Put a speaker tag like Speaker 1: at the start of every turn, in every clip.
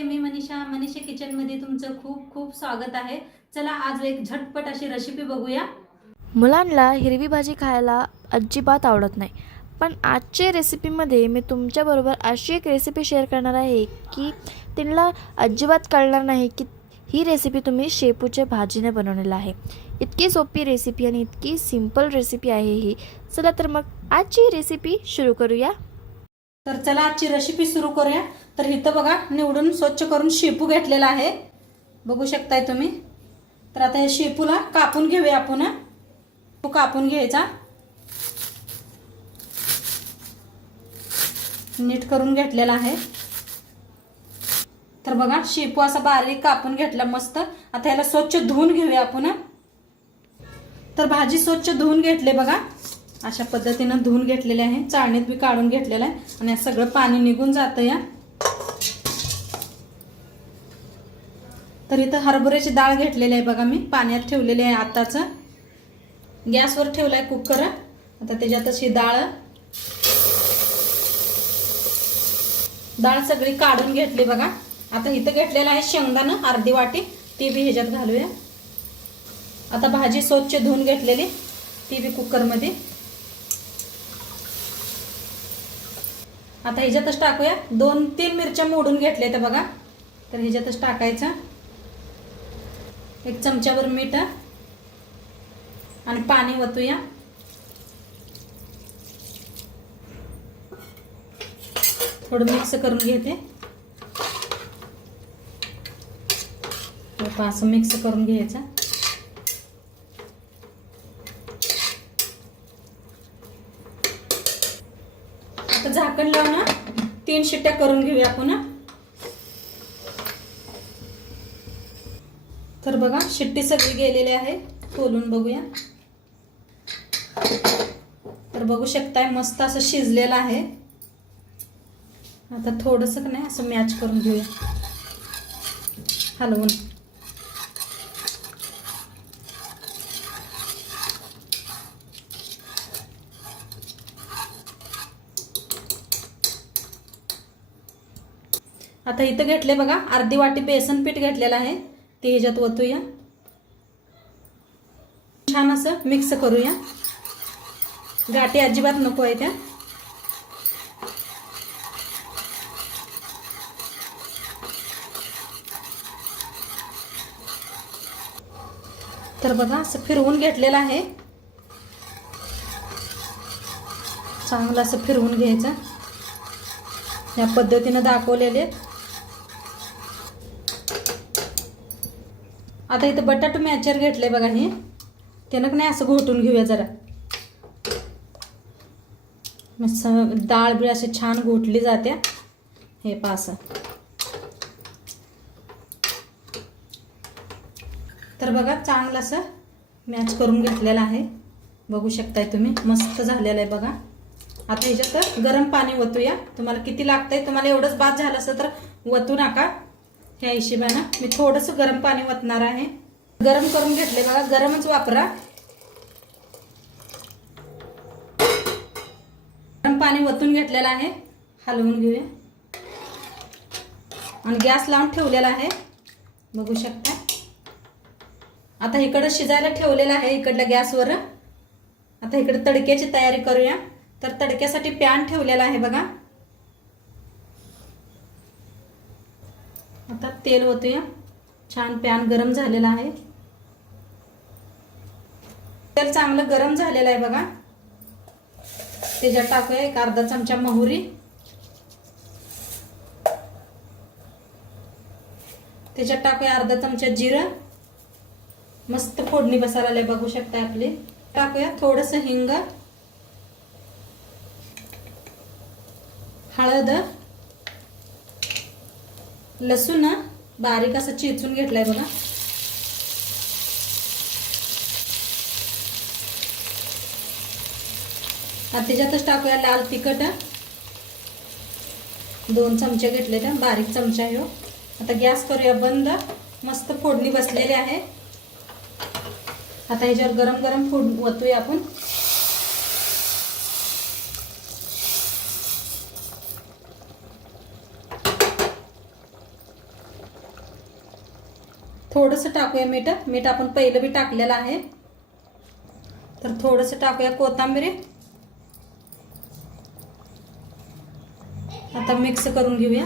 Speaker 1: मी मनीषा मनीषा किचनमध्ये तुमचं खूप खूप स्वागत आहे चला आज एक झटपट अशी रेसिपी बघूया
Speaker 2: मुलांना हिरवी भाजी खायला अजिबात आवडत नाही पण आजच्या रेसिपीमध्ये मी तुमच्याबरोबर अशी एक रेसिपी शेअर करणार आहे की त्यांना अजिबात कळणार नाही की ही रेसिपी तुम्ही शेपूच्या भाजीने बनवलेला आहे इतकी सोपी रेसिपी आणि इतकी सिंपल रेसिपी आहे ही चला तर मग आजची रेसिपी सुरू करूया
Speaker 1: तर चला आजची रेसिपी सुरू करूया तर इथं बघा निवडून स्वच्छ करून शेपू घेतलेला आहे बघू शकताय तुम्ही तर आता या शेपूला कापून घेऊया आपण तो कापून घ्यायचा नीट करून घेतलेला आहे तर बघा शेपू असा बारीक कापून घेतला मस्त आता याला स्वच्छ धुवून घेऊया आपण तर भाजी स्वच्छ धुवून घेतले बघा अशा पद्धतीनं धुवून घेतलेले आहे चाळणीत बी काढून घेतलेलं आहे आणि सगळं पाणी निघून जातं या तर इथं हरभऱ्याची डाळ घेतलेली आहे बघा मी पाण्यात ठेवलेली आहे आताच गॅसवर ठेवलाय आहे कुकर आता त्याच्यातच अशी डाळ डाळ सगळी काढून घेतली बघा आता इथं घेतलेलं आहे शेंगदाणं अर्धी वाटी ती बी ह्याच्यात घालूया आता भाजी स्वच्छ धुवून घेतलेली ती बी कुकरमध्ये आता ह्याच्यातच टाकूया दोन तीन मिरच्या मोडून घेतल्या तर बघा तर ह्याच्यातच टाकायचं एक चमच्यावर मीठ आणि पाणी वतूया थोडं मिक्स करून घेते असं मिक्स करून घ्यायचं आता झाकण लावून तीन शिट्ट्या करून घेऊया आपण तर बघा शिट्टी सगळी गेलेली आहे खोलून बघूया तर बघू शकताय मस्त असं शिजलेलं आहे आता थोडंसं नाही असं मॅच करून घेऊया हलवून आता इथं घेतले बघा अर्धी वाटी बेसन पीठ घेतलेलं आहे ते ह्याच्यात ओतूया छान असं मिक्स करूया गाठी अजिबात नको आहे त्या तर बघा असं फिरवून घेतलेलं आहे चांगलं असं फिरवून घ्यायचं या पद्धतीनं दाखवलेले आता इथं बटाटो मॅचर घेतलं आहे बघा हे त्यानं नाही असं घोटून घेऊया जरा मस्त डाळ बिळ अशी छान घोटली जाते हे पास तर बघा चांगलं असं मॅच करून घेतलेलं आहे बघू शकताय तुम्ही मस्त झालेलं आहे बघा आता ह्याच्यात गरम पाणी ओतूया तुम्हाला किती लागतंय तुम्हाला एवढंच बाद झालं असं तर ओतू नका ह्या हिशेबानं मी थोडंसं गरम पाणी वतणार आहे गरम करून घेतले बघा गरमच वापरा गरम पाणी वतून घेतलेलं आहे हलवून घेऊया आणि गॅस लावून ठेवलेला आहे बघू शकता आता इकडं शिजायला ठेवलेलं आहे इकडल्या गॅसवर आता इकडे तडक्याची तयारी करूया तर तडक्यासाठी पॅन ठेवलेला आहे बघा आता तेल ओतूया छान पॅन गरम झालेला आहे तेल चांगलं गरम झालेलं आहे बघा त्याच्यात टाकूया एक अर्धा चमचा मोहरी त्याच्यात टाकूया अर्धा चमचा जिरं मस्त फोडणी बसायला बघू शकता आपले टाकूया थोडंसं हिंग हळद लसूण बारीक असं चिचून घेतलाय बघा आता त्याच्यातच टाकूया लाल तिखट दोन चमचे घेतले त्या बारीक चमचा हो आता गॅस करूया बंद मस्त फोडणी बसलेली आहे आता ह्याच्यावर गरम गरम फोड ओतूया आपण थोडंसं टाकूया मीठ मीठ आपण पहिलं बी टाकलेलं आहे तर थोडंसं टाकूया कोथांबिरी आता मिक्स करून घेऊया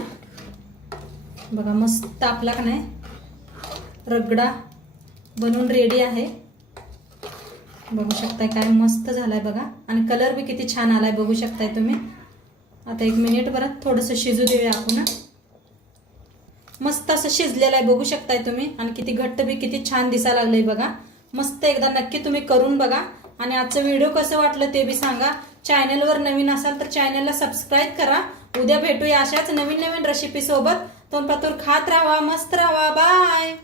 Speaker 1: बघा मस्त तापला का नाही रगडा बनवून रेडी आहे बघू शकताय काय मस्त झालाय बघा आणि कलर बी किती छान आलाय बघू शकताय तुम्ही आता एक मिनिट परत थोडंसं शिजू देऊया आपण मस्त असं शिजलेलं आहे बघू शकताय तुम्ही आणि किती घट्ट बी किती छान दिसायला लागले बघा मस्त एकदा नक्की तुम्ही करून बघा आणि आजचं व्हिडिओ कसं वाटलं ते बी सांगा चॅनलवर नवीन असाल तर चॅनलला सबस्क्राईब करा उद्या भेटूया अशाच नवीन नवीन रेसिपी रेसिपीसोबत तोंडपातूर खात राहा मस्त राहा बाय